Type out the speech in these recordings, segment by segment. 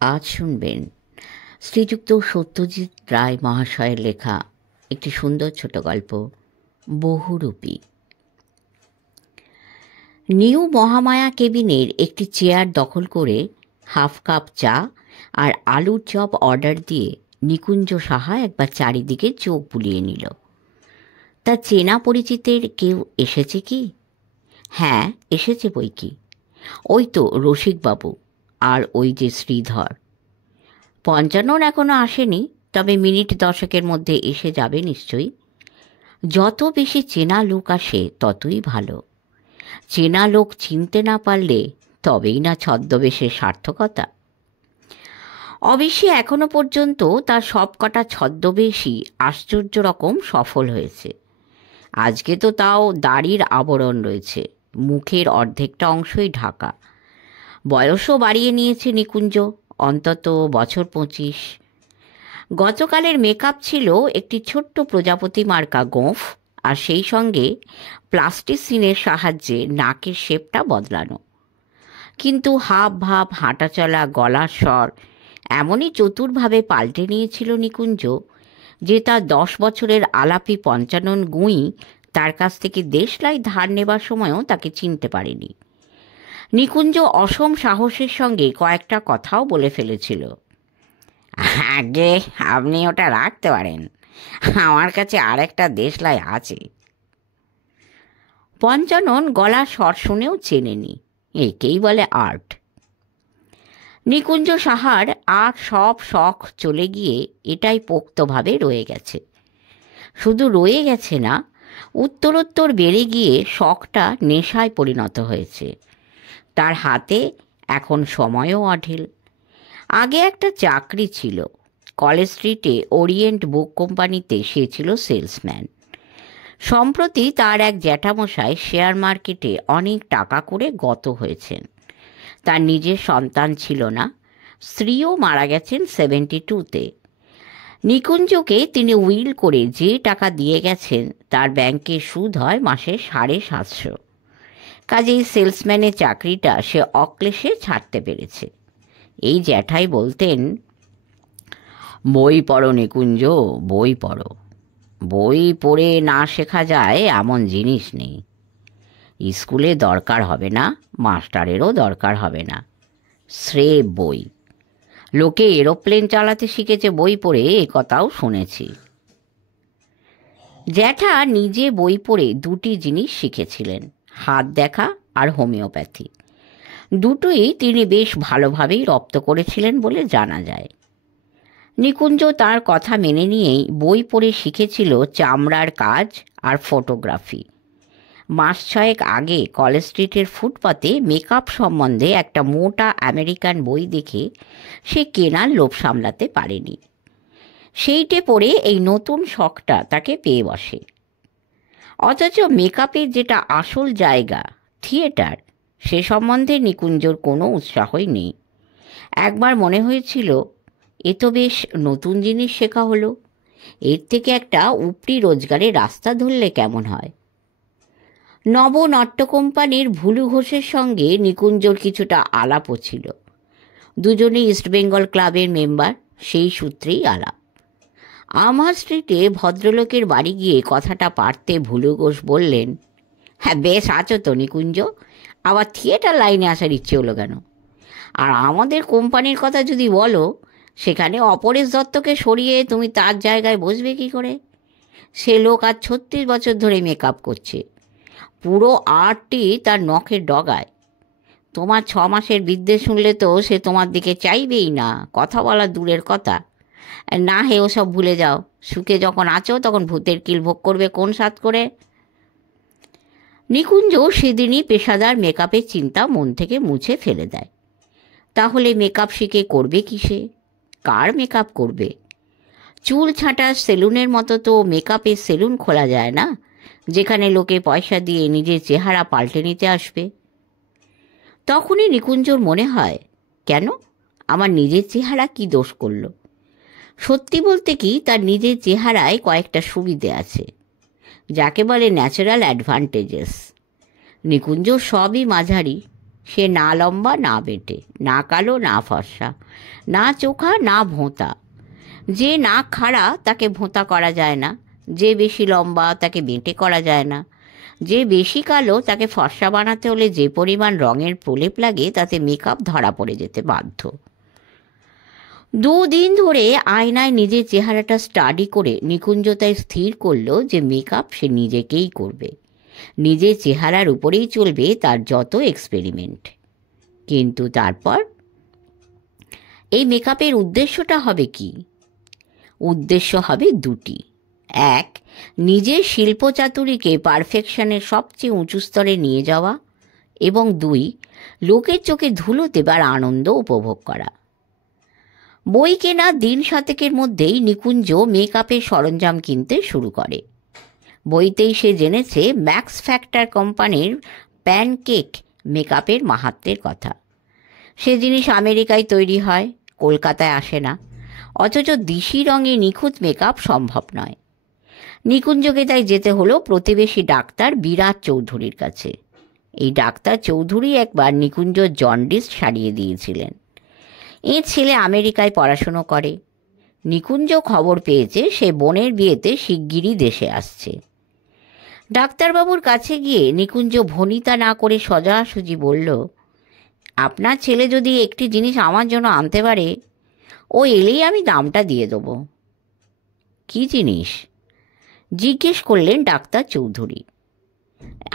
আজ শুনবেন শ্রীযুক্ত সত্যজিৎ রায় মহাশয়ের লেখা একটি সুন্দর ছোট গল্প, বহুরূপী। নিউ মহামায়া কেবিনের একটি চেয়ার দখল করে হাফ কাপ চা আর আলুর চপ অর্ডার দিয়ে নিকুঞ্জ সাহা একবার চারিদিকে চোখ বুলিয়ে নিল। তার চেনা পরিচিতের কেউ এসেছে কি? হ্যাঁ, এসেছে বই কি। ওই তো রসিকবাবু আর ওই যে শ্রীধর। পঞ্চানন এখনো আসেনি, তবে মিনিট 10 মধ্যে এসে যাবে নিশ্চয়ই। যত বেশি চেনা লোক আসে ততই ভালো। চেনা লোক চিনতে না পারলে তবেই না ছদ্মবেশের সার্থকতা। অবশ্যই এখনো পর্যন্ত তার সবকটা ছদ্মবেশই আশ্চর্য রকম সফল হয়েছে। আজকে তো তাও দাড়ির আবরণ রয়েছে, মুখের অর্ধেকটা অংশই ঢাকা। বয়সও বাড়িয়ে নিয়েছে নিকুঞ্জ, অন্তত বছর 25। গতকালের মেকআপ ছিল একটি ছোট্ট প্রজাপতি মার্কা গোঁফ, আর সেই সঙ্গে প্লাস্টিসিনের সাহায্যে নাকের শেপটা বদলানো। কিন্তু হাব ভাব, হাঁটাচলা, গলার স্বর এমনই চতুরভাবে পাল্টে নিয়েছিল নিকুঞ্জ যে তার 10 বছরের আলাপি পঞ্চানন গুঁই তার কাছ থেকে দেশলাই ধার নেবার সময়ও তাকে চিনতে পারেনি। নিকুঞ্জ অসম সাহসের সঙ্গে কয়েকটা কথাও বলে ফেলেছিল। আগে আপনি ওটা রাখতে পারেন, আমার কাছে আরেকটা দেশলাই আছে। পঞ্চানন গলার স্বর শুনেও চেনেনি, একেই বলে আর্ট। নিকুঞ্জ সাহার আর সব শখ চলে গিয়ে এটাই পোক্তভাবে রয়ে গেছে। শুধু রয়ে গেছে না, উত্তরোত্তর বেড়ে গিয়ে শখটা নেশায় পরিণত হয়েছে। তার হাতে এখন সময়ও অঢেল। আগে একটা চাকরি ছিল, কলেজ স্ট্রিটে ওরিয়েন্ট বুক কোম্পানিতে সে ছিল সেলসম্যান। সম্প্রতি তার এক জ্যাঠামশাই শেয়ার মার্কেটে অনেক টাকা করে গত হয়েছেন। তার নিজের সন্তান ছিল না, স্ত্রীও মারা গেছেন 72-তে। নিকুঞ্জকে তিনি উইল করে যে টাকা দিয়ে গেছেন তার ব্যাংকে সুদ হয় মাসে 750। কাজেই সেলসম্যানের চাকরিটা সে অক্লেশে ছাড়তে পেরেছে। এই জ্যাঠাই বলতেন, বই পড়ো নিকুঞ্জ, বই পড়ো। বই পড়ে না শেখা যায় এমন জিনিস নেই। স্কুলে দরকার হবে না, মাস্টারেরও দরকার হবে না, স্রেফ বই। লোকে এরোপ্লেন চালাতে শিখেছে বই পড়ে, এ কথাও শুনেছি। জ্যাঠা নিজে বই পড়ে দুটি জিনিস শিখেছিলেন, হাত দেখা আর হোমিওপ্যাথি। দুটোই তিনি বেশ ভালোভাবেই রপ্ত করেছিলেন বলে জানা যায়। নিকুঞ্জ তার কথা মেনে নিয়েই বই পড়ে শিখেছিল চামড়ার কাজ আর ফটোগ্রাফি। মাস 6 আগে কলেজ স্ট্রিটের ফুটপাতে মেকআপ সম্বন্ধে একটা মোটা আমেরিকান বই দেখে সে কেনার লোভ সামলাতে পারেনি। সেইটে পড়ে এই নতুন শখটা তাকে পেয়ে বসে। অথচ মেকআপের যেটা আসল জায়গা, থিয়েটার, সে সম্বন্ধে নিকুঞ্জর কোনো উৎসাহই নেই। একবার মনে হয়েছিল, এ তো বেশ নতুন জিনিস শেখা হলো, এর থেকে একটা উপরি রোজগারের রাস্তা ধরলে কেমন হয়। নব নাট্য কোম্পানির ভুলু ঘোষের সঙ্গে নিকুঞ্জর কিছুটা আলাপও ছিল। দুজনেই ইস্টবেঙ্গল ক্লাবের মেম্বার, সেই সূত্রেই আলাপ। আমার স্ট্রিটে ভদ্রলোকের বাড়ি গিয়ে কথাটা পারতে ভুলু ঘোষ বললেন, হ্যাঁ বেশ আছো তো নিকুঞ্জ, আবার থিয়েটার লাইনে আসার ইচ্ছে হলো কেন? আর আমাদের কোম্পানির কথা যদি বলো, সেখানে অপরেশ দত্তকে সরিয়ে তুমি তার জায়গায় বসবে কি করে? সে লোক আজ 36 বছর ধরে মেকআপ করছে, পুরো আর্টটি তার নখের ডগায়। তোমার 6 মাসের বিদ্যে শুনলে তো সে তোমার দিকে চাইবেই না, কথা বলা দূরের কথা। না হে, ওসব ভুলে যাও, সুখে যখন আছো তখন ভূতের কিল ভোগ করবে কোন সাত করে। নিকুঞ্জ সেদিনই পেশাদার মেকআপের চিন্তা মন থেকে মুছে ফেলে দেয়। তাহলে মেকআপ শিখে করবে কিসে? কার মেকআপ করবে? চুল ছাঁটার সেলুনের মতো তো মেকআপের সেলুন খোলা যায় না, যেখানে লোকে পয়সা দিয়ে নিজের চেহারা পাল্টে নিতে আসবে। তখনই নিকুঞ্জর মনে হয়, কেন, আমার নিজের চেহারা কি দোষ করল? সত্যি বলতে কি, তার নিজের চেহারায় কয়েকটা সুবিধে আছে, যাকে বলে ন্যাচারাল অ্যাডভান্টেজেস। নিকুঞ্জ সবই মাঝারি, সে না লম্বা না বেটে, না কালো না ফর্সা, না চোখা না ভোঁতা। যে নাক খাড়া তাকে ভোঁতা করা যায় না, যে বেশি লম্বা তাকে বেঁটে করা যায় না, যে বেশি কালো তাকে ফর্সা বানাতে হলে যে পরিমাণ রঙের প্রলেপ লাগে তাতে মেকআপ ধরা পড়ে যেতে বাধ্য। 2 দিন ধরে আয়নায় নিজের চেহারাটা স্টাডি করে নিকুঞ্জ তাই স্থির করল যে মেকআপ সে নিজেকেই করবে, নিজের চেহারার উপরেই চলবে তার যত এক্সপেরিমেন্ট। কিন্তু তারপর এই মেকআপের উদ্দেশ্যটা হবে কি? উদ্দেশ্য হবে দুটি। এক, নিজের শিল্পচাতুরীকে পারফেকশনের সবচেয়ে উঁচু স্তরে নিয়ে যাওয়া, এবং 2, লোকের চোখে ধুলো দেবার আনন্দ উপভোগ করা। বই কেনা দিন 7 মধ্যেই নিকুঞ্জ মেকআপের সরঞ্জাম কিনতে শুরু করে। বইতেই সে জেনেছে ম্যাক্স ফ্যাক্টর কোম্পানির প্যানকেক মেকআপের মাহাত্ম্যের কথা। সে জিনিস আমেরিকায় তৈরি হয়, কলকাতায় আসে না, অথচ দিশি রঙে নিখুঁত মেকআপ সম্ভব নয়। নিকুঞ্জকে তাই যেতে হলো প্রতিবেশী ডাক্তার বিরাট চৌধুরীর কাছে। এই ডাক্তার চৌধুরী একবার নিকুঞ্জ জন্ডিস সারিয়ে দিয়েছিলেন। এর ছেলে আমেরিকায় পড়াশুনো করে। নিকুঞ্জ খবর পেয়েছে সে বোনের বিয়েতে শিগগিরই দেশে আসছে। ডাক্তারবাবুর কাছে গিয়ে নিকুঞ্জ ভনিতা না করে সোজাসুজি বলল, আপনার ছেলে যদি একটি জিনিস আমার জন্য আনতে পারে, ও এলেই আমি দামটা দিয়ে দেবো। কি জিনিস? জিজ্ঞেস করলেন ডাক্তার চৌধুরী।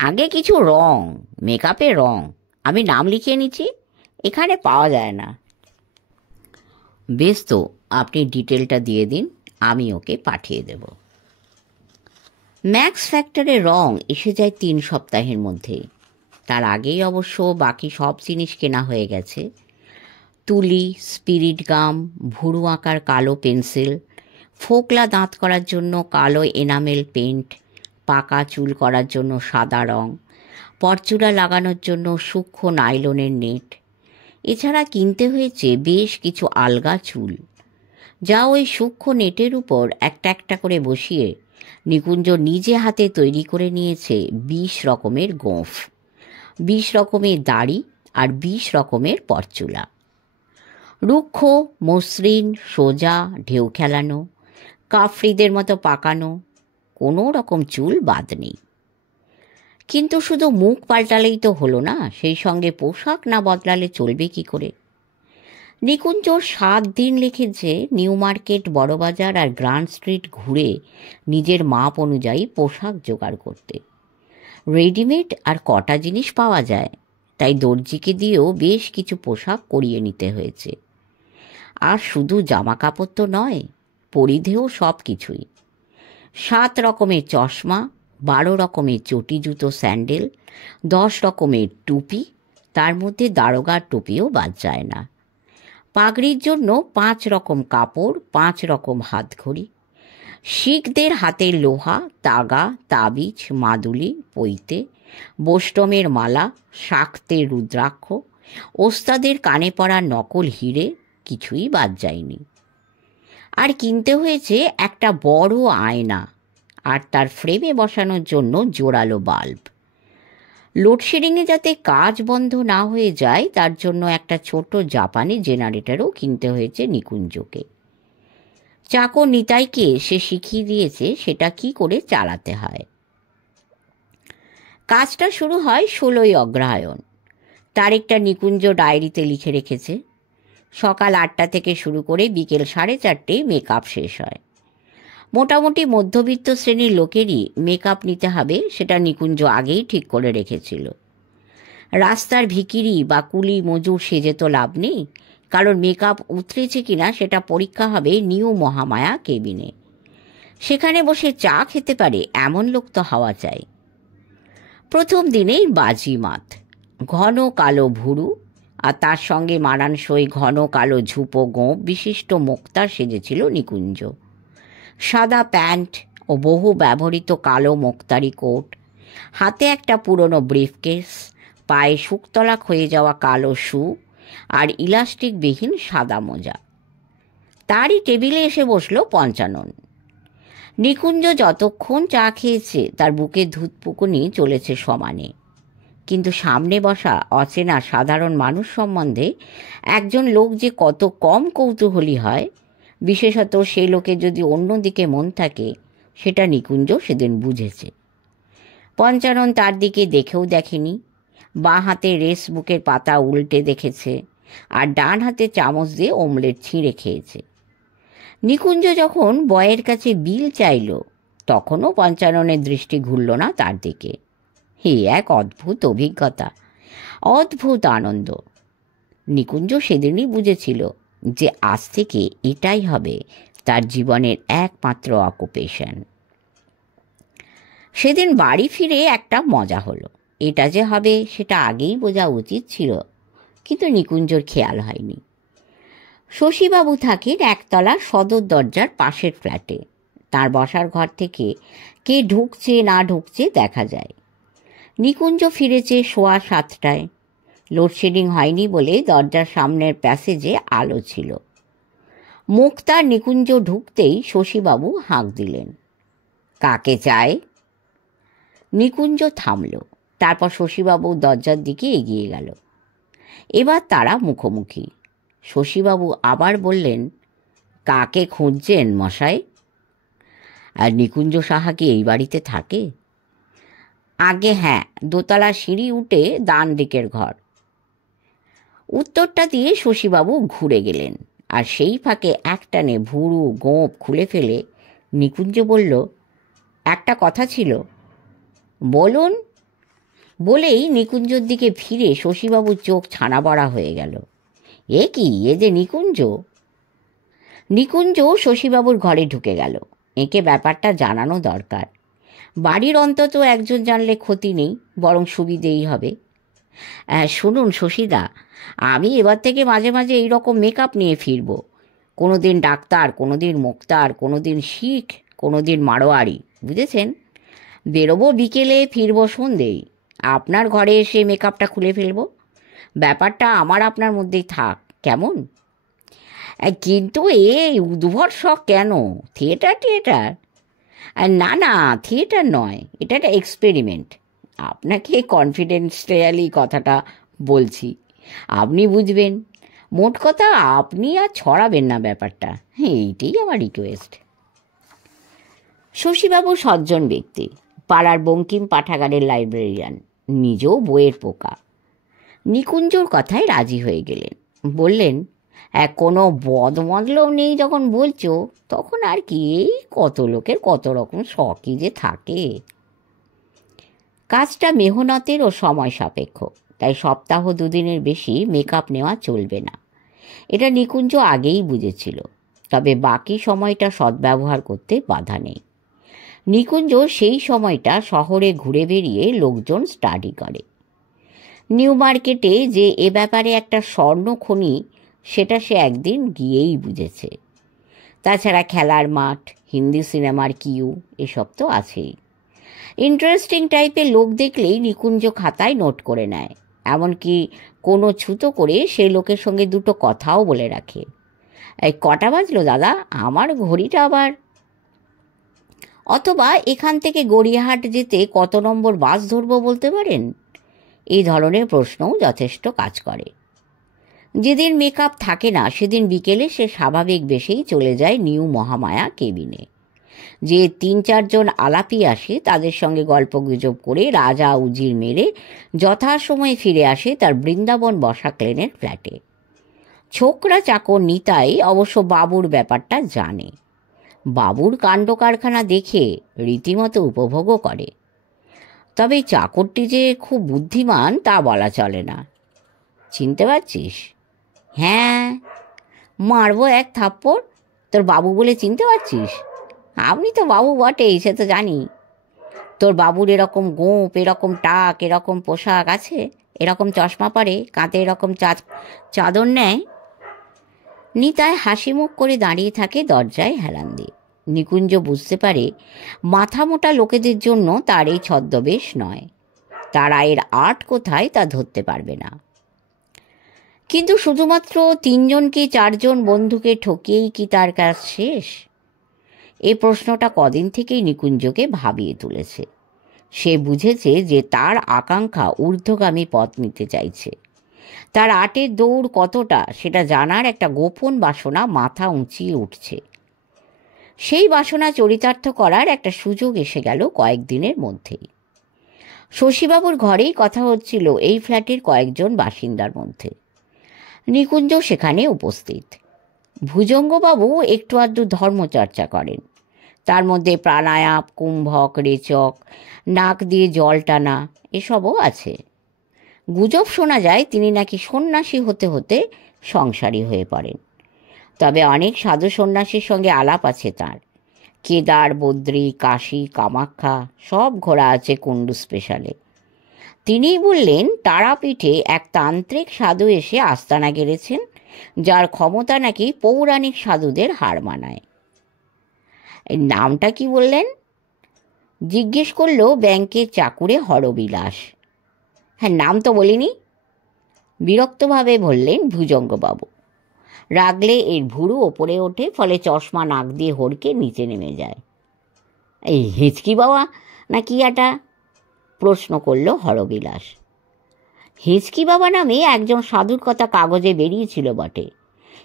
আগে কিছু রং, মেকআপের রং। আমি নাম লিখিয়ে নিচ্ছি, এখানে পাওয়া যায় না। বেশ, তো আপনি ডিটেলটা দিয়ে দিন, আমি ওকে পাঠিয়ে দেব। ম্যাক্স ফ্যাক্টরের রং এসে যায় 3 সপ্তাহের মধ্যেই। তার আগেই অবশ্য বাকি সব জিনিস কেনা হয়ে গেছে। তুলি, স্পিরিট গাম, ভুরু আঁকার কালো পেন্সিল, ফোকলা দাঁত করার জন্য কালো এনামেল পেন্ট, পাকা চুল করার জন্য সাদা রং, পরচুলা লাগানোর জন্য সূক্ষ্ম নাইলনের নেট। এছাড়া কিনতে হয়েছে বেশ কিছু আলগা চুল, যা ওই সূক্ষ্ম নেটের উপর একটা একটা করে বসিয়ে নিকুঞ্জ নিজে হাতে তৈরি করে নিয়েছে 20 রকমের গোঁফ, 20 রকমের দাড়ি আর 20 রকমের পরচুলা। রুক্ষ, মসৃণ, সোজা, ঢেউ খেলানো, কাফরিদের মতো পাকানো, কোনো রকম চুল বাদ নেই। কিন্তু শুধু মুখ পাল্টালেই তো হলো না, সেই সঙ্গে পোশাক না বদলালে চলবে কি করে? নিকুঞ্জ 7 দিন লিখেছে নিউ মার্কেট, বড়বাজার আর গ্র্যান্ড স্ট্রিট ঘুরে নিজের মাপ অনুযায়ী পোশাক জোগাড় করতে। রেডিমেড আর কটা জিনিস পাওয়া যায়, তাই দর্জিকে দিয়েও বেশ কিছু পোশাক করিয়ে নিতে হয়েছে। আর শুধু জামা কাপড় তো নয়, পরিধেয় সব কিছুই। 7 রকমের চশমা, 12 রকমের চটি, জুতো, স্যান্ডেল, 10 রকমের টুপি, তার মধ্যে দারোগার টুপিও বাদ যায় না। পাগড়ির জন্য 5 রকম কাপড়, 5 রকম হাতঘড়ি, শিখদের হাতের লোহা, তাগা, তাবিজ, মাদুলি, পৈতে, বৈষ্ণবের মালা, শাক্তের রুদ্রাক্ষ, ওস্তাদের কানে পড়া নকল হিরে, কিছুই বাদ যায়নি। আর কিনতে হয়েছে একটা বড় আয়না আর তার ফ্রেমে বসানোর জন্য জোরালো বাল্ব। লোডশেডিংয়ে যাতে কাজ বন্ধ না হয়ে যায় তার জন্য একটা ছোট জাপানি জেনারেটরও কিনতে হয়েছে নিকুঞ্জকে। চাকর নিতাইকে সে শিখিয়ে দিয়েছে সেটা কি করে চালাতে হয়। কাজটা শুরু হয় 16ই অগ্রহায়ণ। তারিখটা নিকুঞ্জ ডায়েরিতে লিখে রেখেছে। সকাল 8টা থেকে শুরু করে বিকেল 4:30 মেকআপ শেষ হয়। মোটামুটি মধ্যবিত্ত শ্রেণীর লোকেরই মেকআপ নিতে হবে, সেটা নিকুঞ্জ আগেই ঠিক করে রেখেছিল। রাস্তার ভিখিরি বা কুলি মজুর সেজে তো লাভ নেই, কারণ মেকআপ উতরেছে কিনা সেটা পরীক্ষা হবে নিউ মহামায়া কেবিনে। সেখানে বসে চা খেতে পারে এমন লোক তো হওয়া চাই। প্রথম দিনেই বাজিমাত। ঘন কালো ভুরু আর তার সঙ্গে মানানসই ঘন কালো ঝুপো গোঁফ বিশিষ্ট মোক্তার সেজেছিল নিকুঞ্জ। সাদা প্যান্ট ও বহু ব্যবহৃত কালো মোক্তারি কোট, হাতে একটা পুরনো ব্রিফকেস, পায়ে শুকতলা ক্ষয়ে যাওয়া কালো শু আর ইলাস্টিকবিহীন সাদা মোজা। তারই টেবিলে এসে বসল পঞ্চানন। নিকুঞ্জ যতক্ষণ চা খেয়েছে তার বুকে ধুতপুকুনি চলেছে সমানে। কিন্তু সামনে বসা অচেনা সাধারণ মানুষ সম্বন্ধে একজন লোক যে কত কম কৌতূহলী হয়, বিশেষত সে লোকের যদি অন্যদিকে মন থাকে, সেটা নিকুঞ্জ সেদিন বুঝেছে। পঞ্চানন তার দিকে দেখেও দেখেনি, বাঁ হাতে রেস বুকের পাতা উল্টে দেখেছে, আর ডান হাতে চামচ দিয়ে অমলেট ছিঁড়ে খেয়েছে। নিকুঞ্জ যখন বয়ের কাছে বিল চাইল, তখনও পঞ্চাননের দৃষ্টি ঘুরল না তার দিকে। এক অদ্ভুত অভিজ্ঞতা, অদ্ভুত আনন্দ। নিকুঞ্জ সেদিনই বুঝেছিল যে আজ থেকে এটাই হবে তার জীবনের একমাত্র অকুপেশন। সেদিন বাড়ি ফিরে একটা মজা হলো। এটা যে হবে সেটা আগেই বোঝা উচিত ছিল, কিন্তু নিকুঞ্জর খেয়াল হয়নি। শশীবাবু থাকেন একতলা সদর দরজার পাশের ফ্ল্যাটে। তার বসার ঘর থেকে কে ঢুকছে না ঢুকছে দেখা যায়। নিকুঞ্জ ফিরেছে সোয়া 7টায়। লোডশেডিং হয়নি বলে দরজার সামনের প্যাসেজে আলো ছিল। মুক্তার নিকুঞ্জ ঢুকতেই শশীবাবু হাঁক দিলেন, কাকে চায়? নিকুঞ্জ থামল। তারপর শশীবাবু দরজার দিকে এগিয়ে গেল। এবার তারা মুখোমুখি। শশীবাবু আবার বললেন, কাকে খুঁজছেন মশাই? আর নিকুঞ্জ সাহা কি এই বাড়িতে থাকে? আগে হ্যাঁ, দোতলা সিঁড়ি উঠে ডান দিকের ঘর। উত্তরটা দিয়ে শশীবাবু ঘুরে গেলেন, আর সেই ফাঁকে একটানে ভুরু গোঁপ খুলে ফেলে নিকুঞ্জ বলল, একটা কথা ছিল। বলুন। বলেই নিকুঞ্জর দিকে ফিরে শশীবাবুর চোখ ছানা বড়া হয়ে গেল। এ কি, এ যে নিকুঞ্জ! নিকুঞ্জ শশীবাবুর ঘরে ঢুকে গেল। একে ব্যাপারটা জানানো দরকার। বাড়ির অন্তত একজন জানলে ক্ষতি নেই, বরং সুবিধেই হবে। শুনুন শশীদা, আমি এবার থেকে মাঝে মাঝে এইরকম মেকআপ নিয়ে ফিরব। কোনো দিন ডাক্তার, কোনো দিন মোক্তার, কোনো দিন শিখ, কোনো দিন মারোয়ারি, বুঝেছেন? বেরোবো বিকেলে, ফিরবো সন্ধেই। আপনার ঘরে এসে মেকআপটা খুলে ফেলবো। ব্যাপারটা আমার আপনার মধ্যেই থাক, কেমন? কিন্তু এই উদ্ভট শখ কেন? থিয়েটার? না না, থিয়েটার নয়, এটা একটা এক্সপেরিমেন্ট। আপনাকে কনফিডেন্সিয়ালি কথাটা বলছি, আপনি বুঝবেন। মোট কথা, আপনি আর ছড়াবেন না ব্যাপারটা, এইটাই আমার রিকোয়েস্ট। শশীবাবু সজ্জন ব্যক্তি, পাড়ার বঙ্কিম পাঠাগারের লাইব্রেরিয়ান, নিজেও বইয়ের পোকা। নিকুঞ্জর কথায় রাজি হয়ে গেলেন। বললেন, কোনো বদমতলব নেই যখন বলছো, তখন আর কি, কত লোকের কত রকম শখই যে থাকে। কাজটা মেহনতের ও সময় সাপেক্ষ, তাই সপ্তাহ 2 দিনের বেশি মেকআপ নেওয়া চলবে না। এটা নিকুঞ্জ আগেই বুঝেছিল, তবে বাকি সময়টা সদ্ব্যবহার করতে বাধা নেই। নিকুঞ্জ সেই সময়টা শহরে ঘুরে বেরিয়ে লোকজন স্টাডি করে। নিউ মার্কেটে যে এ ব্যাপারে একটা স্বর্ণ খনি, সেটা সে একদিন গিয়েই বুঝেছে। তাছাড়া খেলার মাঠ, হিন্দি সিনেমার কিউ, এসব তো আছেই। ইন্টারেস্টিং টাইপের লোক দেখলেই নিকুঞ্জ খাতায় নোট করে নেয়, এমনকি কোনো ছুতো করে সেই লোকের সঙ্গে 2 কথাও বলে রাখে। এই কটা বাজলো দাদা, আমার ঘড়িটা আবার। অথবা এখান থেকে গড়িয়াহাট যেতে কত নম্বর বাস ধরবো বলতে পারেন? এই ধরনের প্রশ্নও যথেষ্ট কাজ করে। যেদিন মেকআপ থাকে না, সেদিন বিকেলে সে স্বাভাবিক বেশেই চলে যায় নিউ মহামায়া কেবিনে। যে 3-4 জন আলাপি আসে, তাদের সঙ্গে গল্পগুজব করে রাজা উজির মেরে যথাসময়ে ফিরে আসে তার বৃন্দাবন বসাক লেনের ফ্ল্যাটে। ছোকরা চাকর নিতাই অবশ্য বাবুর ব্যাপারটা জানে। বাবুর কাণ্ড কারখানা দেখে রীতিমতো উপভোগও করে। তবে চাকরটি যে খুব বুদ্ধিমান তা বলা চলে না। চিনতে পারছিস? হ্যাঁ, মারবো এক থাপ্পড়। তোর বাবু বলে চিনতে পারছিস? আপনি তো বাবু বটেই, সে তো জানি। তোর বাবুর এরকম গোঁপ, এরকম টাক, এরকম পোশাক আছে, এরকম চশমা পরে, কাঁধে এরকম চাদর নেয়। নিতাই হাসি মুখ করে দাঁড়িয়ে থাকে দরজায় হেলান দিয়ে। নিকুঞ্জ বুঝতে পারে মাথা মোটা লোকেদের জন্য তার এই ছদ্মবেশ নয়। তারা এর আর্ট কোথায় তা ধরতে পারবে না। কিন্তু শুধুমাত্র 3 জন কি 4 জন বন্ধুকে ঠকিয়েই কি তার কাজ শেষ? এই প্রশ্নটা কদিন থেকেই নিকুঞ্জকে ভাবিয়ে তুলেছে। সে বুঝেছে যে তার আকাঙ্ক্ষা ঊর্ধ্বগামী পথ নিতে চাইছে। তার আটের দৌড় কতটা সেটা জানার একটা গোপন বাসনা মাথা উঁচিয়ে উঠছে। সেই বাসনা চরিতার্থ করার একটা সুযোগ এসে গেল কয়েকদিনের মধ্যেই। শশীবাবুর ঘরেই কথা হচ্ছিল এই ফ্ল্যাটের কয়েকজন বাসিন্দার মধ্যে। নিকুঞ্জ সেখানে উপস্থিত। ভুজঙ্গবাবু একটু আধটু ধর্মচর্চা করেন। তার মধ্যে প্রাণায়াম, কুম্ভক, রেচক, নাক দিয়ে জল টানা এসবও আছে। গুজব শোনা যায় তিনি নাকি সন্ন্যাসী হতে হতে সংসারী হয়ে পড়েন। তবে অনেক সাধু সন্ন্যাসীর সঙ্গে আলাপ আছে তার। কেদার, বদ্রী, কাশী, কামাখ্যা সব ঘোরা আছে কুণ্ডু স্পেশালে। তিনিই বললেন তারাপীঠে এক তান্ত্রিক সাধু এসে আস্তানা গেড়েছেন, যার ক্ষমতা নাকি পৌরাণিক সাধুদের হার মানায়। এই নামটা কি বললেন? জিজ্ঞেস করল ব্যাংকের চাকুরে হরবিলাস। হ্যাঁ, নাম তো বলিনি, বিরক্তভাবে বললেন ভুজঙ্গবাবু। রাগলে এর ভুরু ওপরে ওঠে, ফলে চশমা নাক দিয়ে হড়কে নিচে নেমে যায়। এই হিচকি বাবা না কি এটা? প্রশ্ন করল হরবিলাস। হিচকি বাবা নামে একজন সাধুর কথা কাগজে বেরিয়েছিল বটে।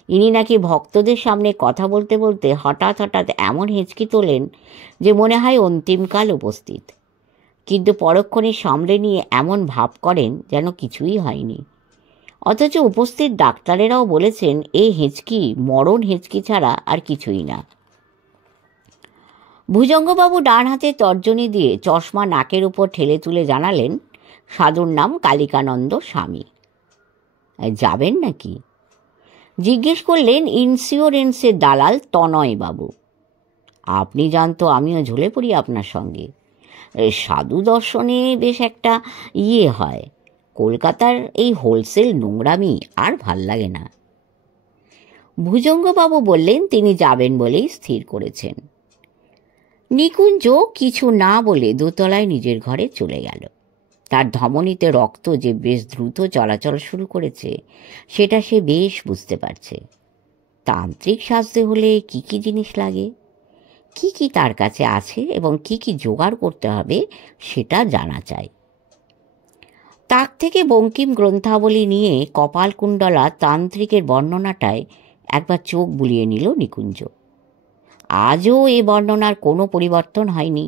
ইনি নাকি ভক্তদের সামনে কথা বলতে বলতে হঠাৎ হঠাৎ এমন হিচকি তোলেন যে মনে হয় অন্তিমকাল উপস্থিত, কিন্তু পরক্ষণে সামলে নিয়ে এমন ভাব করেন যেন কিছুই হয়নি। অথচ উপস্থিত ডাক্তারেরাও বলেছেন এই হিচকি মরণ হিচকি ছাড়া আর কিছুই না। ভুজঙ্গবাবু ডান হাতে তর্জনী দিয়ে চশমা নাকের উপর ঠেলে তুলে জানালেন সাধুর নাম কালিকানন্দ স্বামী। যাবেন নাকি? জিজ্ঞেস করলেন ইন্স্যুরেন্সের দালাল তনয় বাবু। আপনি জানতো আমিও ঝুলে পড়ি আপনার সঙ্গে। সাধু দর্শনে বেশ একটা হয়, কলকাতার এই হোলসেল নোংরামি আর ভাল লাগে না। ভুজঙ্গবাবু বললেন তিনি যাবেন বলেই স্থির করেছেন। নিকুঞ্জ কিছু না বলে দোতলায় নিজের ঘরে চলে গেল। তার ধমনীতে রক্ত যে বেশ দ্রুত চলাচল শুরু করেছে সেটা সে বেশ বুঝতে পারছে। তান্ত্রিক সাজতে হলে কি কি জিনিস লাগে, কি কি তার কাছে আছে এবং কি কি জোগাড় করতে হবে সেটা জানা চাই। তাক থেকে বঙ্কিম গ্রন্থাবলী নিয়ে কপালকুণ্ডলা তান্ত্রিকের বর্ণনাটায় একবার চোখ বুলিয়ে নিল নিকুঞ্জ। আজও এ বর্ণনার কোনো পরিবর্তন হয়নি।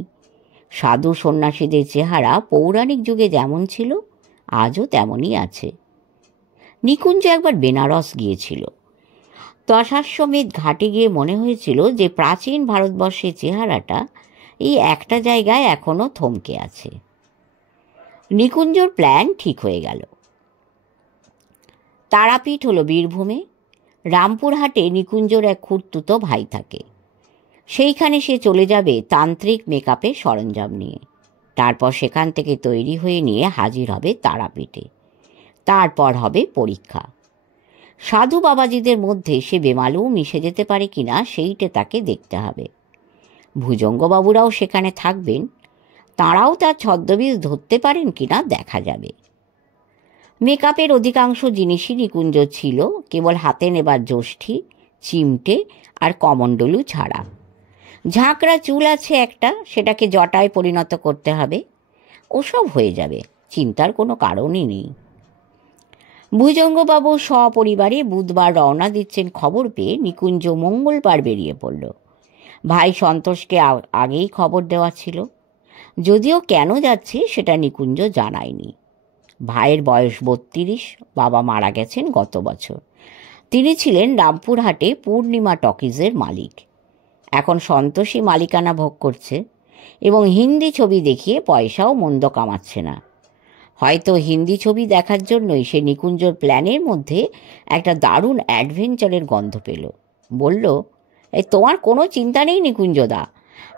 সাধু সন্ন্যাসীদের চেহারা পৌরাণিক যুগে যেমন ছিল আজও তেমনই আছে। নিকুঞ্জ একবার বেনারস গিয়েছিল। দশাশ্বমেধ ঘাটে গিয়ে মনে হয়েছিল যে প্রাচীন ভারতবর্ষের চেহারাটা এই একটা জায়গায় এখনো থমকে আছে। নিকুঞ্জর প্ল্যান ঠিক হয়ে গেল। তারাপীঠ হলো বীরভূমে। রামপুরহাটে নিকুঞ্জর এক খুড়তুতো ভাই থাকে। সেইখানে সে চলে যাবে তান্ত্রিক মেকআপের সরঞ্জাম নিয়ে। তারপর সেখান থেকে তৈরি হয়ে নিয়ে হাজির হবে তারাপীঠে। তারপর হবে পরীক্ষা। সাধু বাবাজিদের মধ্যে সে বেমালুম মিশে যেতে পারে কিনা সেইটা তাকে দেখতে হবে। ভুজঙ্গবাবুরাও সেখানে থাকবেন, তাঁরাও তার ছদ্মবেশ ধরতে পারেন কিনা দেখা যাবে। মেকআপের অধিকাংশ জিনিসই নিকুঞ্জ ছিল, কেবল হাতে নেবার যষ্ঠি, চিমটে আর কমণ্ডলু ছাড়া। ঝাঁকড়া চুল আছে একটা, সেটাকে জটায় পরিণত করতে হবে। ওসব হয়ে যাবে, চিন্তার কোনো কারণই নেই। ভুজঙ্গবাবু সপরিবারে বুধবার রওনা দিচ্ছেন খবর পেয়ে নিকুঞ্জ মঙ্গলবার বেরিয়ে পড়ল। ভাই সন্তোষকে আগেই খবর দেওয়া ছিল, যদিও কেন যাচ্ছে সেটা নিকুঞ্জ জানায়নি। ভাইয়ের বয়স 32, বাবা মারা গেছেন গত বছর। তিনি ছিলেন রামপুরহাটে পূর্ণিমা টকিজের মালিক। এখন সন্তোষী মালিকানা ভোগ করছে এবং হিন্দি ছবি দেখিয়ে পয়সাও মন্দ কামাচ্ছে না। হয়তো হিন্দি ছবি দেখার জন্যই সে নিকুঞ্জর প্ল্যানের মধ্যে একটা দারুণ অ্যাডভেঞ্চারের গন্ধ পেল। বলল, তোমার কোনো চিন্তা নেই নিকুঞ্জদা,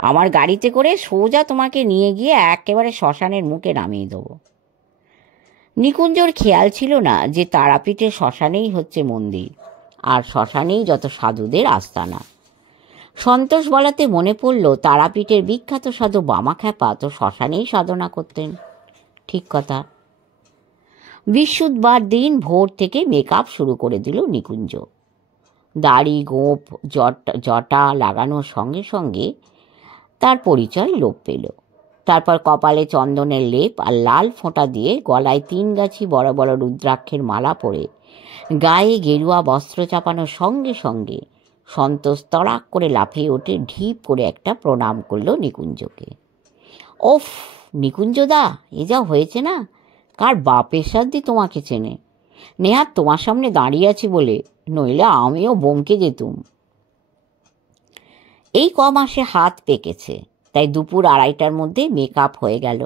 আমার গাড়িতে করে সোজা তোমাকে নিয়ে গিয়ে একেবারে শ্মশানের মুখে নামিয়ে দেবো। নিকুঞ্জর খেয়াল ছিল না যে তারাপীঠের শ্মশানেই হচ্ছে মন্দির, আর শ্মশানেই যত সাধুদের আস্তানা। সন্তোষ বলাতে মনে পড়ল তারাপীঠের বিখ্যাত সাধু বামাখ্যাপা তো শ্মশানেই সাধনা করতেন। ঠিক কথা। বৃহস্পতিবার দিন ভোর থেকে মেকআপ শুরু করে দিল নিকুঞ্জ। দাড়ি, গোঁফ, জটা লাগানোর সঙ্গে সঙ্গে তার পরিচয় লোপ পেল। তারপর কপালে চন্দনের লেপ আর লাল ফোঁটা দিয়ে গলায় 3 গাছি বড় বড় রুদ্রাক্ষের মালা পরে গায়ে গেরুয়া বস্ত্র চাপানোর সঙ্গে সঙ্গে সন্তোষ তড়াক করে লাফিয়ে ওঠে, ঢিপ করে একটা প্রণাম করল নিকুঞ্জকে। ওফ নিকুঞ্জদা, এ যা হয়েছে না! কার বাপের সাধ্যি তোমাকে চেনে? নেহাত তোমার সামনে দাঁড়িয়ে আছি বলে, নইলে আমিও বমকে যেতুম। এই কমাসে হাত পেকেছে, তাই দুপুর 2:30টার মধ্যে মেকআপ হয়ে গেল।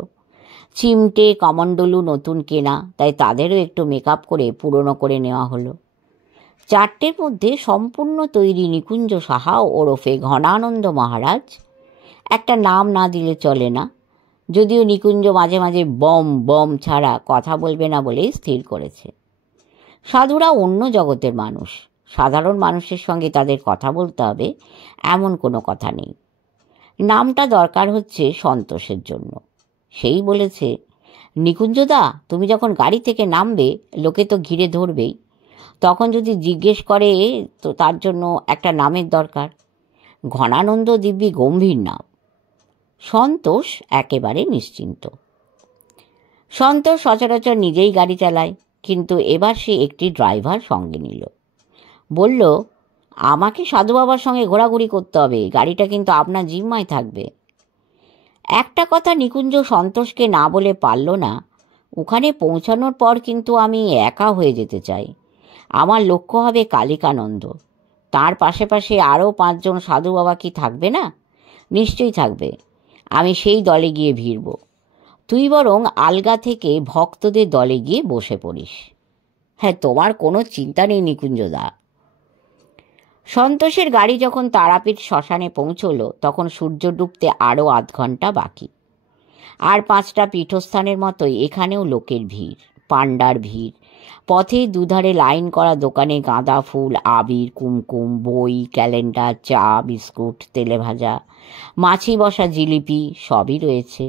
চিমটে কমণ্ডলু নতুন কেনা, তাই তাদেরও একটু মেকআপ করে পুরনো করে নেওয়া হলো। 4টের মধ্যে সম্পূর্ণ তৈরি নিকুঞ্জ সাহা ওরফে ঘনানন্দ মহারাজ। একটা নাম না দিলে চলে না, যদিও নিকুঞ্জ মাঝে মাঝে বম বম ছাড়া কথা বলবে না বলেই স্থির করেছে। সাধুরা অন্য জগতের মানুষ, সাধারণ মানুষের সঙ্গে তাদের কথা বলতে হবে এমন কোনো কথা নেই। নামটা দরকার হচ্ছে সন্তোষের জন্য। সেই বলেছে, নিকুঞ্জদা, তুমি যখন গাড়ি থেকে নামবে লোকে তো ঘিরে ধরবেই, তখন যদি জিজ্ঞেস করে তো তার জন্য একটা নামের দরকার। ঘনানন্দ দিব্যি গম্ভীর নাম। সন্তোষ একেবারে নিশ্চিন্ত। সন্তোষ সচরাচর নিজেই গাড়ি চালায়, কিন্তু এবার সে একটি ড্রাইভার সঙ্গে নিল। বলল, আমাকে সাধু বাবার সঙ্গে ঘোরাঘুরি করতে হবে, গাড়িটা কিন্তু আপনার জিম্মায় থাকবে। একটা কথা নিকুঞ্জ সন্তোষকে না বলে পারল না, ওখানে পৌঁছানোর পর কিন্তু আমি একা হয়ে যেতে চাই। আমার লক্ষ্য হবে কালিকানন্দ, তার পাশে পাশে আরও 5 জন সাধু বাবা কি থাকবে না? নিশ্চয়ই থাকবে। আমি সেই দলে গিয়ে ভিড়ব। তুই বরং আলগা থেকে ভক্তদের দলে গিয়ে বসে পড়িস। হ্যাঁ, তোমার কোনো চিন্তা নেই নিকুঞ্জদা। সন্তোষের গাড়ি যখন তারাপীঠ শ্মশানে পৌঁছল তখন সূর্য ডুবতে আরও 8 ঘন্টা বাকি। আর 5টা পীঠস্থানের মতোই এখানেও লোকের ভিড়, পাণ্ডার ভিড়। পথে দুধারে লাইন করা দোকানে গাঁদা ফুল, আবির, কুমকুম, বই, ক্যালেন্ডার, চা, বিস্কুট, তেলে ভাজা, মাছি বসা জিলিপি সবই রয়েছে।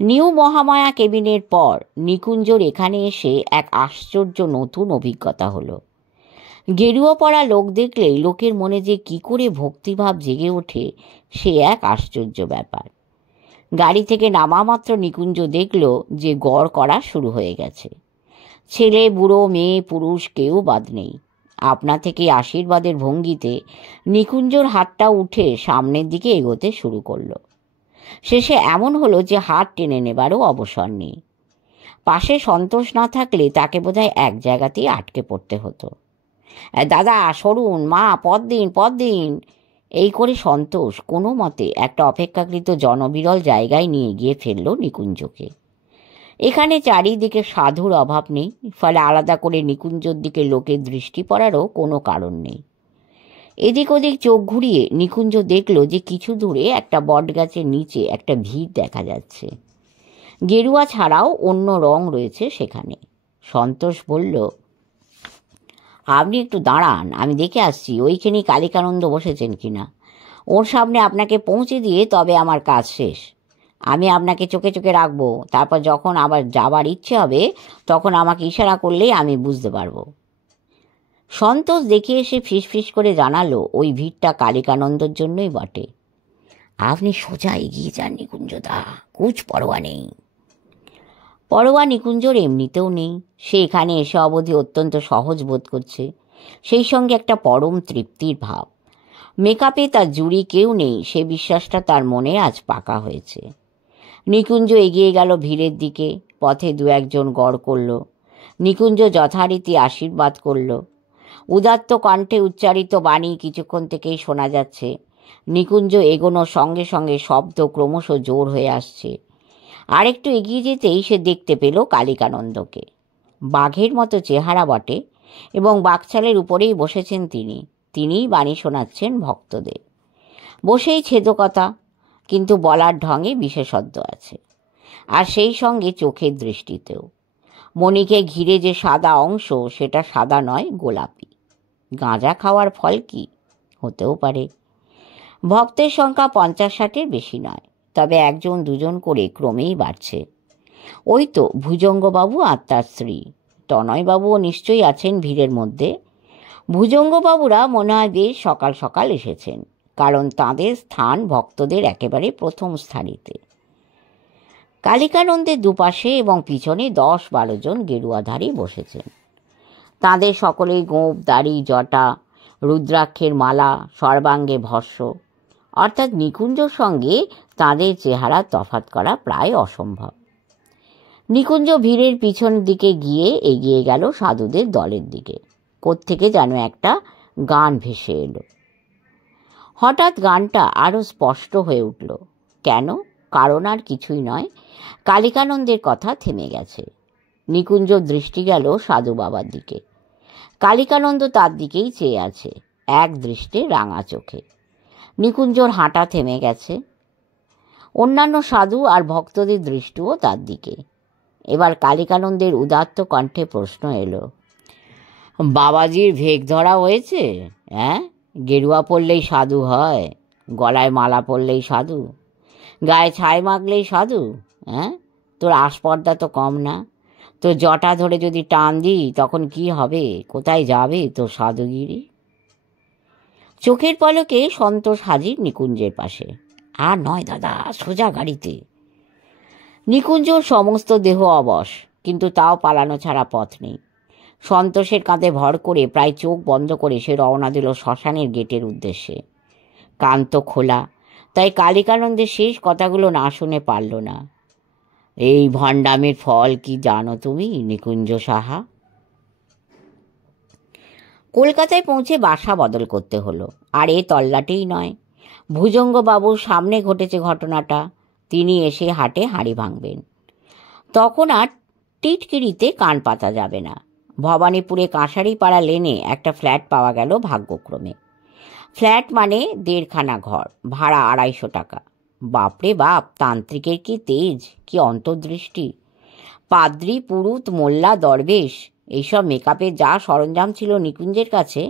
নিউ মহামায়া কেবিনের পর নিকুঞ্জর এখানে এসে এক আশ্চর্য নতুন অভিজ্ঞতা হলো। গেরুয়া পরা লোক দেখলেই লোকের মনে যে কি করে ভক্তিভাব জেগে ওঠে সে এক আশ্চর্য ব্যাপার। গাড়ি থেকে নামা মাত্র নিকুঞ্জ দেখল যে গড় করা শুরু হয়ে গেছে। ছেলে, বুড়ো, মেয়ে, পুরুষ কেউ বাদ নেই। আপনা থেকে আশীর্বাদের ভঙ্গিতে নিকুঞ্জর হাতটা উঠে সামনের দিকে এগোতে শুরু করলো। শেষে এমন হলো যে হাত টেনে নেবারও অবসর নেই। পাশে সন্তোষ না থাকলে তাকে বোধহয় এক জায়গাতেই আটকে পড়তে হতো। দাদা সরুন, মা পথ দিন, পথ দিন, এই করে সন্তোষ কোনো মতে একটা অপেক্ষাকৃত জনবিরল জায়গায় নিয়ে গিয়ে ফেলল নিকুঞ্জকে। এখানে চারিদিকে সাধুর অভাব নেই, ফলে আলাদা করে নিকুঞ্জর দিকে লোকের দৃষ্টি পড়ারও কোনো কারণ নেই। এদিক ওদিক চোখ ঘুরিয়ে নিকুঞ্জ দেখল যে কিছু দূরে একটা বটগাছের নিচে একটা ভিড় দেখা যাচ্ছে। গেরুয়া ছাড়াও অন্য রং রয়েছে সেখানে। সন্তোষ বলল, আপনি একটু দাঁড়ান, আমি দেখে আসছি ওইখানেই কালিকানন্দ বসেছেন কিনা। ওর সামনে আপনাকে পৌঁছে দিয়ে তবে আমার কাজ শেষ। আমি আপনাকে চোখে চোখে রাখবো, তারপর যখন আবার যাবার ইচ্ছে হবে তখন আমাকে ইশারা করলেই আমি বুঝতে পারবো। সন্তোষ দেখে এসে ফিসফিস করে জানালো, ওই ভিড়টা কালিকানন্দর জন্যই বটে। আপনি সোজা এগিয়ে যান নিকুঞ্জদা, কুছ পরোয়া নেই। পরোয়া নিকুঞ্জর এমনিতেও নেই। সে এখানে এসে অবধি অত্যন্ত সহজ বোধ করছে, সেই সঙ্গে একটা পরম তৃপ্তির ভাব। মেকআপে তার জুড়ি কেউ নেই সে বিশ্বাসটা তার মনে আজ পাকা হয়েছে। নিকুঞ্জ এগিয়ে গেল ভিড়ের দিকে। পথে 2-1 জন গড় করল। নিকুঞ্জ যথারীতি আশীর্বাদ করল। উদাত্ত কণ্ঠে উচ্চারিত বাণী কিছুক্ষণ থেকেই শোনা যাচ্ছে। নিকুঞ্জ এগোনোর সঙ্গে সঙ্গে শব্দ ক্রমশ জোর হয়ে আসছে। আরেকটু এগিয়ে যেতেই সে দেখতে পেল কালিকানন্দকে। বাঘের মতো চেহারা বটে, এবং বাঘছালের উপরেই বসেছেন তিনিই বাণী শোনাচ্ছেন ভক্তদের। বসেই ছেদকতা, কিন্তু বলার ঢঙে বিশেষত্ব আছে, আর সেই সঙ্গে চোখের দৃষ্টিতেও। মণিকে ঘিরে যে সাদা অংশ সেটা সাদা নয়, গোলাপি। গাঁজা খাওয়ার ফল কি? হতেও পারে। ভক্তের সংখ্যা 50-60-এর বেশি নয়, তবে 1-2 করে ক্রমেই বাড়ছে। ওই তো ভুজঙ্গবাবু আর তার স্ত্রী তনয়বাবুও নিশ্চয়ই আছেন ভিড়ের মধ্যে। ভুজঙ্গবাবুরা মনে হয় বেশ সকাল সকাল এসেছেন, কারণ তাঁদের স্থান ভক্তদের একেবারে প্রথম সারিতে। কালিকানন্দের দুপাশে এবং পিছনে 10-12 জন গেরুয়াধারী বসেছেন। তাদের সকলেই গোঁফ, দাড়ি, জটা, রুদ্রাক্ষের মালা, সর্বাঙ্গে ভস্ম, অর্থাৎ নিকুঞ্জর সঙ্গে তাদের চেহারা তফাৎ করা প্রায় অসম্ভব। নিকুঞ্জ ভিড়ের পিছন দিকে গিয়ে এগিয়ে গেল সাধুদের দলের দিকে। কোত্থেকে যেন একটা গান ভেসে এলো। হঠাৎ গানটা আরো স্পষ্ট হয়ে উঠল। কেন? কারণ আর কিছুই নয়, কালিকানন্দের কথা থেমে গেছে। নিকুঞ্জ দৃষ্টি গেল সাধু বাবার দিকে। কালিকানন্দ তার দিকেই চেয়ে আছে, এক দৃষ্টে রাঙা চোখে। নিকুঞ্জর হাঁটা থেমে গেছে। অন্যান্য সাধু আর ভক্তদের দৃষ্টিও তার দিকে। এবার কালিকানন্দের উদাত্ত কণ্ঠে প্রশ্ন এলো, বাবাজির ভেগ ধরা হয়েছে? হ্যাঁ, গেরুয়া পরলেই সাধু হয়? গলায় মালা পরলেই সাধু? গায়ে ছাই মাখলেই সাধু? হ্যাঁ, তোর আস্পর্দা তো কম না। তো জটা ধরে যদি টান দিই তখন কি হবে? কোথায় যাবে তোর সাধুগিরি? চোখের পলকে সন্তোষ হাজির নিকুঞ্জের পাশে। আর নয় দাদা, সোজা গাড়িতে। নিকুঞ্জর সমস্ত দেহ অবশ, কিন্তু তাও পালানো ছাড়া পথ নেই। সন্তোষের কাঁধে ভর করে প্রায় চোখ বন্ধ করে সে রওনা দিল শ্মশানের গেটের উদ্দেশ্যে। কান তো খোলা, তাই কালিকানন্দের শেষ কথাগুলো না শুনে পারল না। এই ভণ্ডামের ফল কি জানো তুমি নিকুঞ্জ সাহা? কলকাতায় পৌঁছে বাসা বদল করতে হলো। আর এ তল্লাটেই নয়, ভুজঙ্গবাবুর সামনে ঘটেছে ঘটনাটা। তিনি এসে হাটে হাঁড়ি ভাঙবেন। তখন আর টিটকিরিতে কান পাতা যাবে না। ভবানীপুরে কাঁসারিপাড়া লেনে একটা ফ্ল্যাট পাওয়া গেল ভাগ্যক্রমে। ফ্ল্যাট মানে 1.5খানা ঘর, ভাড়া 250 টাকা। বাপরে বাপ, তান্ত্রিকের কি তেজ, কি অন্তর্দৃষ্টি! পাদ্রি, পুরুত, মোল্লা, দরবেশ এইসব মেকআপের যা সরঞ্জাম ছিল নিকুঞ্জের কাছে,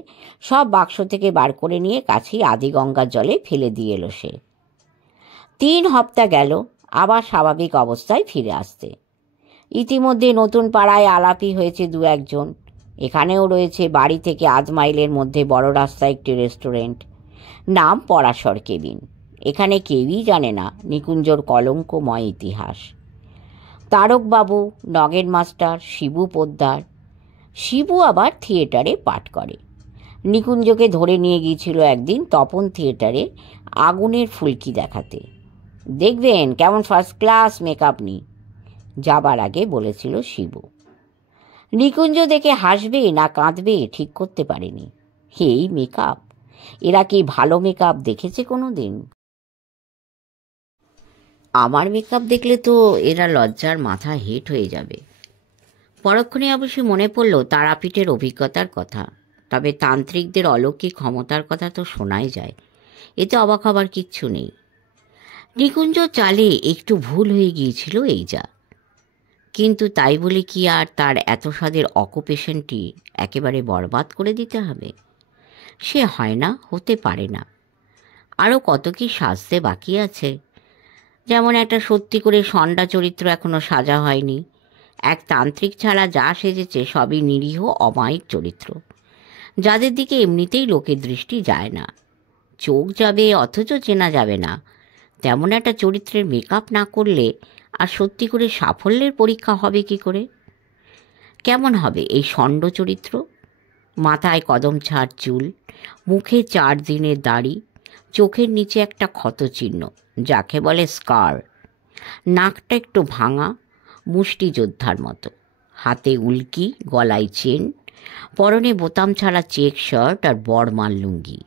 সব বাক্স থেকে বার করে নিয়ে কাছেই আদিগঙ্গার জলে ফেলে দিয়ে এলো সে। 3 হপ্তা গেল আবার স্বাভাবিক অবস্থায় ফিরে আসতে। ইতিমধ্যে নতুন পাড়ায় আলাপি হয়েছে 2-1 জন। এখানেও রয়েছে বাড়ি থেকে 1/2 মাইলের মধ্যে বড় রাস্তায় একটি রেস্টুরেন্ট, নাম পরাশর কেবিন। এখানে কেউই জানে না নিকুঞ্জর কলঙ্কময় ইতিহাস। তারকবাবু, নগেন মাস্টার, শিবু পোদ্দার। শিবু আবার থিয়েটারে পাঠ করে। নিকুঞ্জকে ধরে নিয়ে গিয়েছিল একদিন তপন থিয়েটারে আগুনের ফুলকি দেখাতে। দেখবেন কেমন ফার্স্ট ক্লাস মেকআপ নি, যাবার আগে বলেছিল শিবু। নিকুঞ্জ দেখে হাসবে না কাঁদবে ঠিক করতে পারেনি। এই মেকআপ! এরা কি ভালো মেকআপ দেখেছে কোনো দিন? আমার মেকআপ দেখলে তো এরা লজ্জার মাথা হেঁট হয়ে যাবে। পরক্ষণে অবশ্যই মনে পড়ল তারাপীঠের অভিজ্ঞতার কথা। তবে তান্ত্রিকদের অলৌকিক ক্ষমতার কথা তো শোনাই যায়, এতে অবাক হবার কিচ্ছু নেই। নিকুঞ্জ চালে একটু ভুল হয়ে গিয়েছিল এই যা। কিন্তু তাই বলে কি আর তার এত স্বাদের অকুপেশনটি একেবারে বরবাদ করে দিতে হবে? সে হয় না, হতে পারে না। আরও কত কি সাজতে বাকি আছে। যেমন একটা সত্যি করে ষণ্ডা চরিত্র এখনো সাজা হয়নি। এক তান্ত্রিক ছাড়া যা সেজেছে সবই নিরীহ অমায়িক চরিত্র, যাদের দিকে এমনিতেই লোকের দৃষ্টি যায় না। চোখ যাবে অথচ চেনা যাবে না, তেমন একটা চরিত্রের মেকআপ না করলে আর সত্যি করে সাফল্যের পরীক্ষা হবে কি করে? কেমন হবে এই ষণ্ড চরিত্র? মাথায় কদম ছাড় চুল, মুখে 4 দিনের দাড়ি, চোখের নিচে একটা ক্ষত চিহ্ন, যাকে বলে স্কার। নাকটা একটু ভাঙা, মুষ্টিযোদ্ধার মতো, হাতে উল্কি, গলায় চেন, পরনে বোতাম ছাড়া চেক শার্ট আর বড়মাল লুঙ্গি।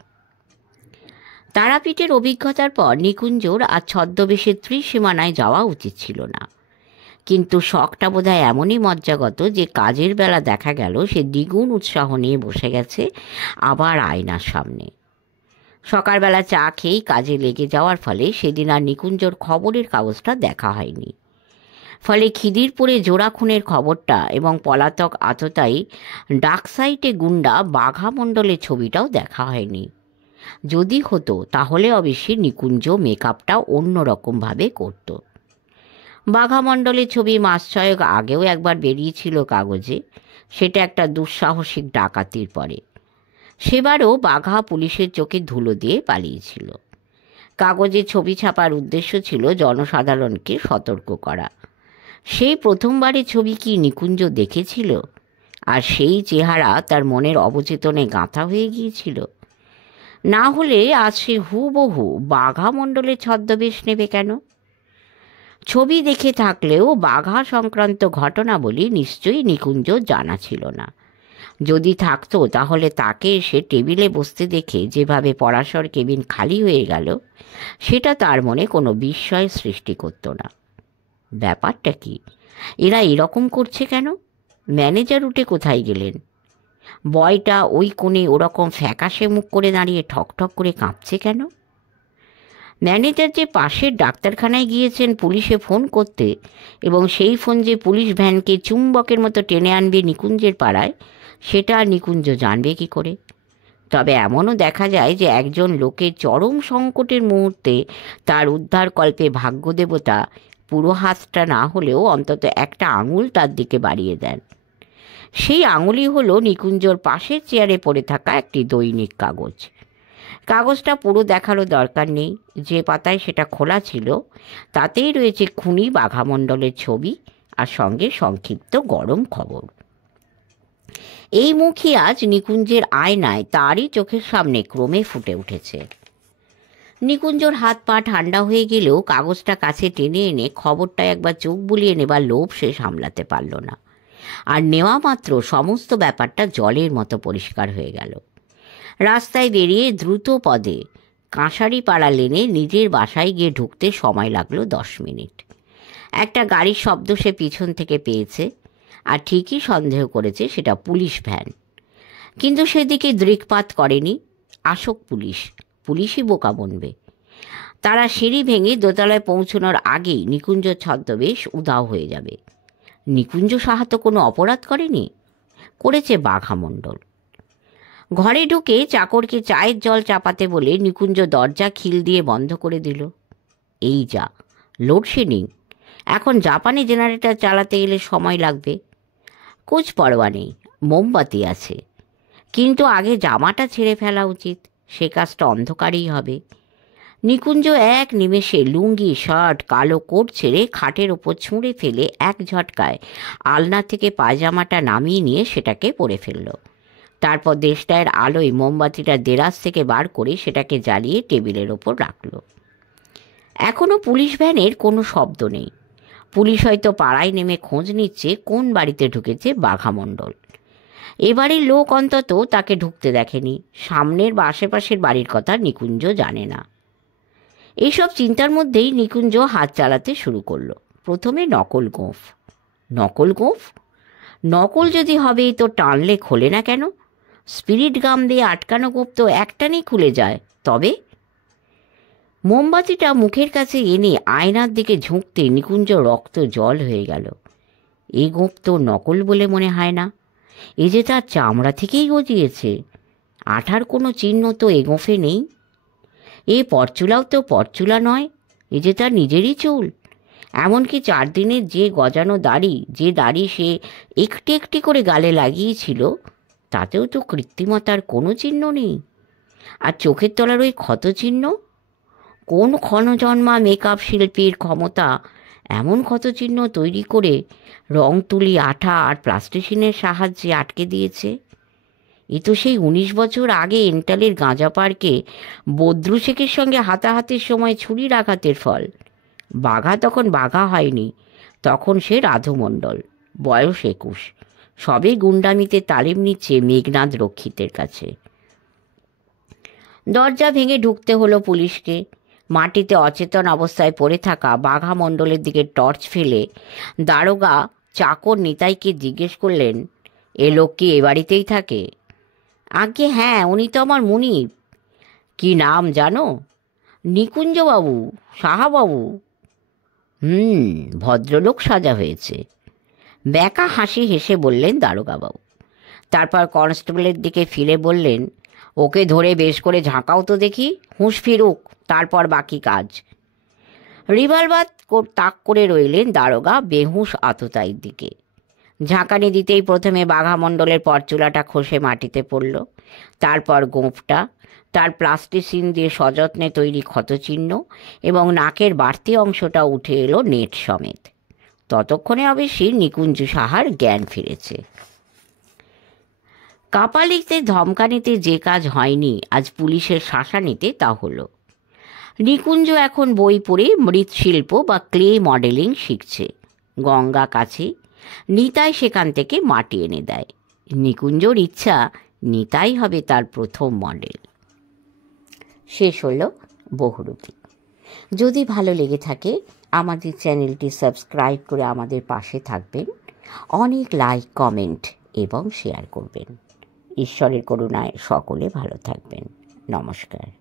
তারাপীঠের অভিজ্ঞতার পর নিকুঞ্জর আর ছদ্মবেশে ত্রিসীমানায় যাওয়া উচিত ছিল না। কিন্তু শখটা বোধহয় এমনই মজ্জাগত যে কাজের বেলা দেখা গেল সে দ্বিগুণ উৎসাহ নিয়ে বসে গেছে আবার আয়নার সামনে। সকালবেলা চা খেয়েই কাজে লেগে যাওয়ার ফলে সেদিন আর নিকুঞ্জর খবরের কাগজটা দেখা হয়নি। ফলে খিদিরপুরে জোড়া খুনের খবরটা এবং পলাতক আততায়ী ডাকসাইটে গুন্ডা বাঘা মণ্ডলের ছবিটাও দেখা হয়নি। যদি হতো তাহলে অবশ্যই নিকুঞ্জ মেকআপটা অন্যরকমভাবে করত। বাঘা মণ্ডলের ছবি 6 মাস আগেও একবার বেরিয়েছিল কাগজে, সেটা একটা দুঃসাহসিক ডাকাতির পরে। সেবারও বাঘা পুলিশের চোখে ধুলো দিয়ে পালিয়েছিল। কাগজে ছবি ছাপার উদ্দেশ্য ছিল জনসাধারণকে সতর্ক করা। সেই প্রথমবারে ছবি কি নিকুঞ্জ দেখেছিল, আর সেই চেহারা তার মনের অবচেতনে গাঁথা হয়ে গিয়েছিল? না হলে আজ সে হুবহু বাঘা মণ্ডলের ছদ্মবেশ নেবে কেন? ছবি দেখে থাকলেও বাঘা সংক্রান্ত ঘটনাবলী নিশ্চয়ই নিকুঞ্জ জানা ছিল না। যদি থাকতো তাহলে তাকে এসে টেবিলে বসতে দেখে যেভাবে পরাশর কেবিন খালি হয়ে গেল, সেটা তার মনে কোনো বিস্ময় সৃষ্টি করতো না। ব্যাপারটা কি? এরা এরকম করছে কেন? ম্যানেজার উঠে কোথায় গেলেন? বয়টা ওই কোণে ওরকম ফ্যাকাশে মুখ করে দাঁড়িয়ে ঠকঠক করে কাঁপছে কেন? ম্যানেজার যে পাশের ডাক্তারখানায় গিয়েছেন পুলিশে ফোন করতে, এবং সেই ফোন যে পুলিশ ভ্যানকে চুম্বকের মতো টেনে আনবে নিকুঞ্জের পাড়ায়, সেটা আর নিকুঞ্জ জানবে কি করে? তবে এমনও দেখা যায় যে একজন লোকের চরম সংকটের মুহূর্তে তার উদ্ধারকল্পে ভাগ্যদেবতা পুরো হাতটা না হলেও অন্তত একটা আঙুল তার দিকে বাড়িয়ে দেন। সেই আঙুলই হলো নিকুঞ্জর পাশের চেয়ারে পড়ে থাকা একটি দৈনিক কাগজ। কাগজটা পুরো দেখারও দরকার নেই। যে পাতায় সেটা খোলা ছিল তাতেই রয়েছে খুনি বাঘামণ্ডলের ছবি আর সঙ্গে সংক্ষিপ্ত গরম খবর। এই মুখই আজ নিকুঞ্জের আয়নায় তারই চোখের সামনে ক্রমে ফুটে উঠেছে। নিকুঞ্জর হাত পা ঠান্ডা হয়ে গেলেও কাগজটা কাছে টেনে এনে খবরটা একবার চোখ বুলিয়ে নেবার লোভ সে সামলাতে পারল না। আর নেওয়া মাত্র সমস্ত ব্যাপারটা জলের মতো পরিষ্কার হয়ে গেল। রাস্তায় বেরিয়ে দ্রুত পদে কাঁসারি পাড়া লেনে নিজের বাসায় গিয়ে ঢুকতে সময় লাগলো 10 মিনিট। একটা গাড়ির শব্দ সে পিছন থেকে পেয়েছে, আর ঠিকই সন্দেহ করেছে সেটা পুলিশ ভ্যান। কিন্তু সেদিকে দৃকপাত করেনি। আসুক পুলিশই বোকা বনবে। তারা সিঁড়ি ভেঙে দোতলায় পৌঁছানোর আগেই নিকুঞ্জ ছদ্মবেশ উধাও হয়ে যাবে। নিকুঞ্জ সাহা তো কোনো অপরাধ করেনি, করেছে বাঘামণ্ডল। ঘরে ঢুকে চাকরকে চায়ের জল চাপাতে বলে নিকুঞ্জ দরজা খিল দিয়ে বন্ধ করে দিল। এই যা লোডশেডিং! এখন জাপানি জেনারেটর চালাতে গেলে সময় লাগবে। কুছ পরোয়া নেই, মোমবাতি আছে। কিন্তু আগে জামাটা ছেড়ে ফেলা উচিত, সে কাজটা অন্ধকারেই হবে। নিকুঞ্জ এক নিমেষে লুঙ্গি, শার্ট, কালো কোট ছেড়ে খাটের ওপর ছুঁড়ে ফেলে এক ঝটকায় আলনা থেকে পায়জামাটা নামিয়ে নিয়ে সেটাকে পরে ফেলল। তারপর দেশটায়ের আলোয় মোমবাতিটা দেরাজ থেকে বার করে সেটাকে জ্বালিয়ে টেবিলের ওপর রাখল। এখনও পুলিশ ভ্যানের কোনো শব্দ নেই। পুলিশ হয়তো পাড়ায় নেমে খোঁজ নিচ্ছে কোন বাড়িতে ঢুকেছে বাঘামণ্ডল। এবারের লোক অন্তত তাকে ঢুকতে দেখেনি। সামনের বা আশেপাশের বাড়ির কথা নিকুঞ্জ জানে না। এইসব চিন্তার মধ্যেই নিকুঞ্জ হাত চালাতে শুরু করলো। প্রথমে নকল গোঁফ। নকল যদি হবে তো টানলে খোলে না কেন? স্পিরিট গাম দিয়ে আটকানো গোঁফ তো একটানেই খুলে যায়। তবে মোমবাতিটা মুখের কাছে এনে আয়নার দিকে ঝুঁকতে নিকুঞ্জ রক্ত জল হয়ে গেল। এই গোঁফ তো নকল বলে মনে হয় না। এ যে তার চামড়া থেকেই গজিয়েছে। আঠার কোনো চিহ্ন তো এ গোঁফে নেই। এ পরচুলাও তো পরচুলা নয়, এ যে তার নিজেরই চুল। এমনকি 4 দিনের যে গজানো দাড়ি সে একটি একটি করে গালে লাগিয়েছিল, তাতেও তো কৃত্রিমতার কোনো চিহ্ন নেই। আর চোখের তলার ওই ক্ষত চিহ্ন! কোন ক্ষণজন্মা মেকআপ শিল্পীর ক্ষমতা এমন ক্ষতচিহ্ন তৈরি করে রং তুলি, আঠা আর প্লাস্টিসিনের সাহায্যে আটকে দিয়েছে? এ তো সেই 19 বছর আগে এন্টালের গাঁজা পার্কে বদ্রু শেখের সঙ্গে হাতাহাতির সময় ছুরির আঘাতের ফল। বাঘা তখন বাঘা হয়নি, তখন সে রাধুমণ্ডল, বয়স 21, সবে গুন্ডামিতে তালিম নিচ্ছে মেঘনাদ রক্ষিতের কাছে। দরজা ভেঙে ঢুকতে হলো পুলিশকে। মাটিতে অচেতন অবস্থায় পড়ে থাকা বাঘামণ্ডলের দিকে টর্চ ফেলে দারোগা চাকর নিতাইকে জিজ্ঞেস করলেন, এ লোক কি এ বাড়িতেই থাকে? আজ্ঞে হ্যাঁ, উনি তো আমার মুনিব। কি নাম জানো? নিকুঞ্জবাবু, সাহাবাবু। ভদ্রলোক সাজা হয়েছে। ব্যাকা হাসি হেসে বললেন দারোগাবাবু। তারপর কনস্টেবলের দিকে ফিরে বললেন, ওকে ধরে বেশ করে ঝাঁকাও তো দেখি, হুঁশ ফিরুক, তারপর বাকি কাজ। রিভলভার তাক করে রইলেন দারোগা বেহুঁশ আততায়ীর দিকে। ঝাঁকানি দিতেই প্রথমে বাঘামণ্ডলের পরচুলাটা খসে মাটিতে পড়ল, তারপর গোঁফটা, তার প্লাস্টিসিন দিয়ে সযত্নে তৈরি ক্ষতচিহ্ন এবং নাকের বাড়তি অংশটা উঠে এলো নেট সমেত। ততক্ষণে অবশ্যই নিকুঞ্জ সাহার জ্ঞান ফিরেছে। কাপালিকতে ধমকানিতে যে কাজ হয়নি আজ পুলিশের শাসানিতে তা হলো। নিকুঞ্জ এখন বই পড়ে মৃৎশিল্প বা ক্লে মডেলিং শিখছে। গঙ্গা কাছে, নিতাই সেখান থেকে মাটি এনে দেয়। নিকুঞ্জর ইচ্ছা নিতাই হবে তার প্রথম মডেল। শেষ হলো বহুরূপী। যদি ভালো লেগে থাকে আমাদের চ্যানেলটি সাবস্ক্রাইব করে আমাদের পাশে থাকবেন, অনেক লাইক, কমেন্ট এবং শেয়ার করবেন। ঈশ্বরের করুণায় সকলে ভালো থাকবেন। নমস্কার।